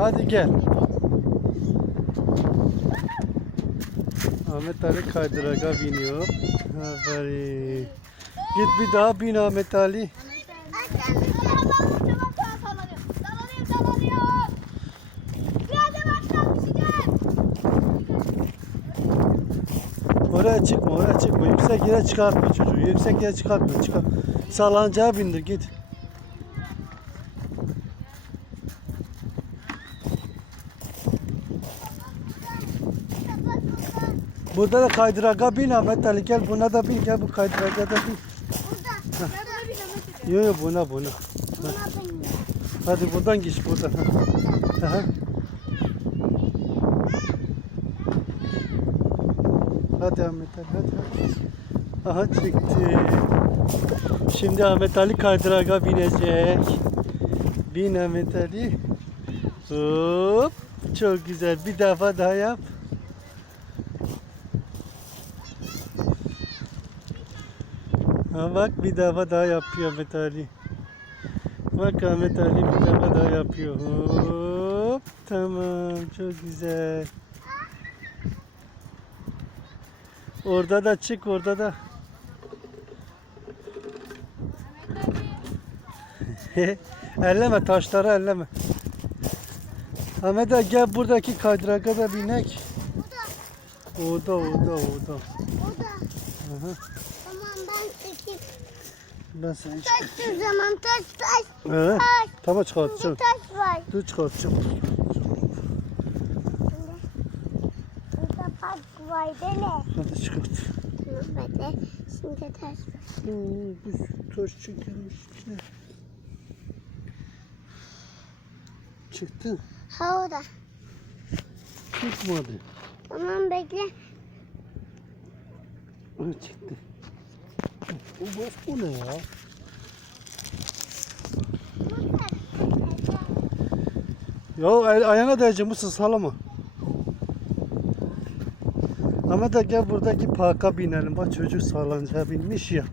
Hadi gel. Ahmet Ali kaydıraga biniyor. Aferin. Git bir daha bin Ahmet Ali. Oraya çıkma, oraya çıkma. Yüksek yere çıkartma çocuğu. Yüksek yere çıkartma. Çıkar. Sallancağa bindir git. Burada da kaydıraga bin Ahmet Ali gel buna da bin gel bu kaydıraga da bin. Yok yok buna buna. Hadi buradan geç buradan. Ha. Aha. Hadi Ahmet Ali hadi. hadi. Aha çıktı. Şimdi Ahmet Ali kaydıraga binecek. Bin Ahmet Ali. Hop. Çok güzel. Bir defa daha yap. Ha bak bir defa daha yapıyor Ahmet Ali. Bak Ahmet Ali bir defa daha yapıyor. Hop. Tamam. Çok güzel. Orada da çık orada da. elleme taşları elleme. Ahmet gel buradaki kaydıraga da binek. Orada orada orada. Aha. Tamam ben çekeyim. Ben seni Taş şu zaman taş taş. He? Taş. Tamam çıkartacağım. Taş var. Dur çıkartacağım. Burada park var dene. Hadi çıkart. Tamam bekle. Şimdi taş var. Oo, bir sürü taş çekilmiş içine. Çıktı. Ha orada. Çıkmadı. Tamam bekle. Ha, çıktı. Bu boş bu ne ya? Ya ay- ayağına değecek mısın salama. Ama da gel buradaki parka binelim. Bak çocuk sallancağa binmiş ya.